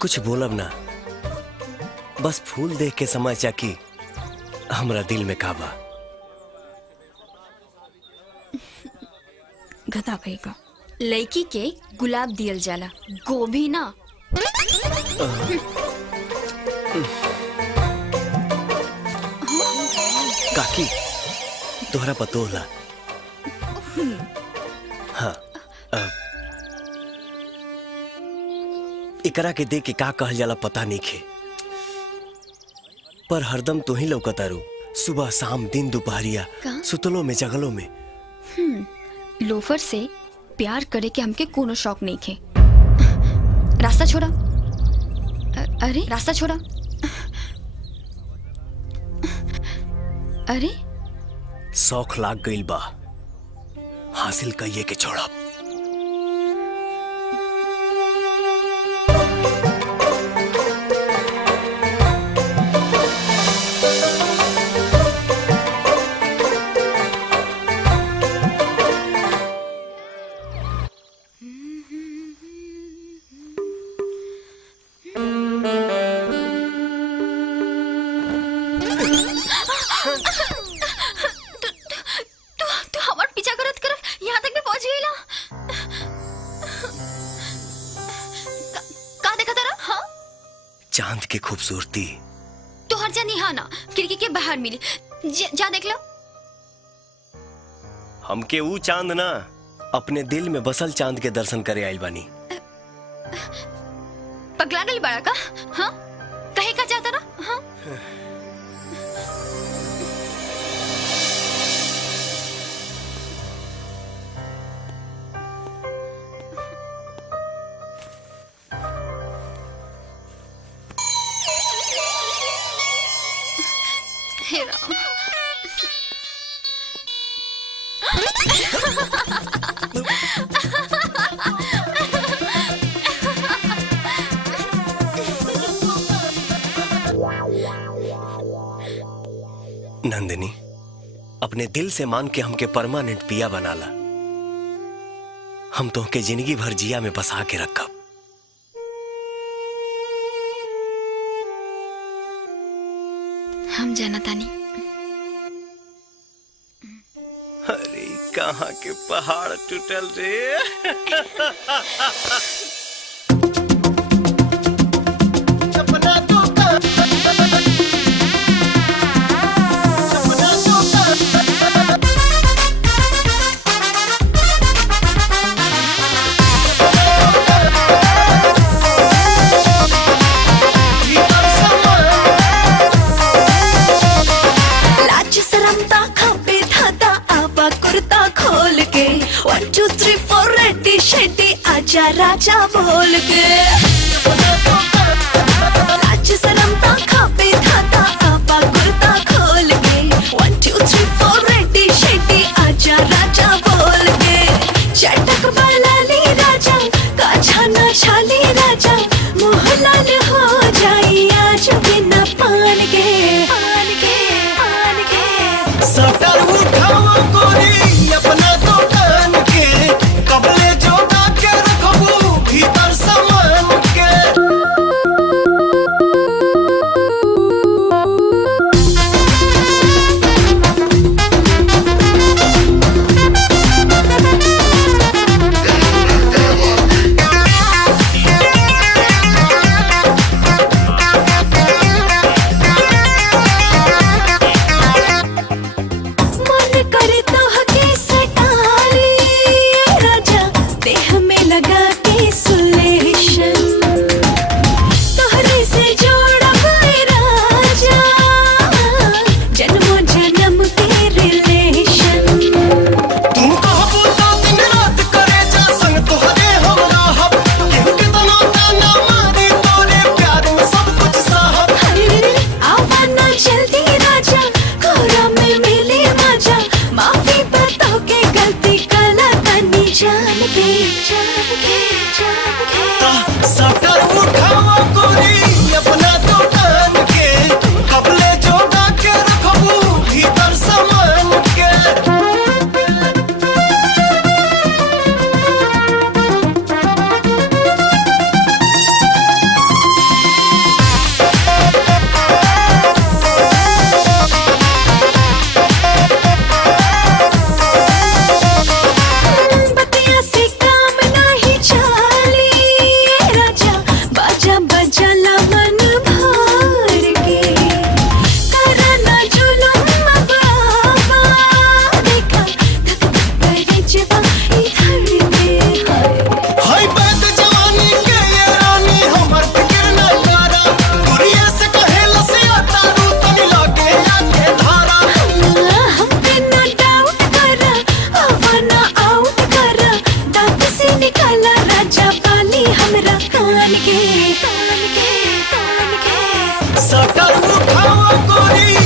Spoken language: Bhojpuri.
कुछ बोलब ना, बस फूल देख के समझ जा कि हमरा दिल में काबा। गधा कहेगा। लड़की के गुलाब दियल जाला, गोभी ना। काकी तोहरा पतो होला। हाँ, एकरा के देख के का कहल जाला पता नहीं खे, पर हरदम तो ही लौकतारू, सुबह शाम दिन दोपहरिया, सुतलो में जगलो में। लोफर से प्यार करे के हमके कोनो शौक नहीं खे। रास्ता छोड़ा। अरे रास्ता छोड़ा। अरे शौक लाग गइल बा, हासिल कइये के छोड़ा। तू हमार पीछा करत करत यहाँ तक भी पहुंच गईला। का देखा तारा? हाँ, चांद की खूबसूरती तो हर जा निहाना खिड़की के बाहर मिली। जा देख लो। हमके ऊ चांद ना, अपने दिल में बसल चांद के दर्शन करे आइल बानी। पगला गई बड़ा का? हाँ, कहे का जाता ना? हाँ, हे राम। नंदिनी, अपने दिल से मान के हमके परमानेंट पिया बनाला। हम तोहके जिंदगी भर जिया में बसा के रखब। हम जाना तानी। अरे कहाँ के पहाड़ टूटल रे। कुर्ता खोल के 1 2 3 4 रेडी शेडी आजा राजा उठाओ गोरी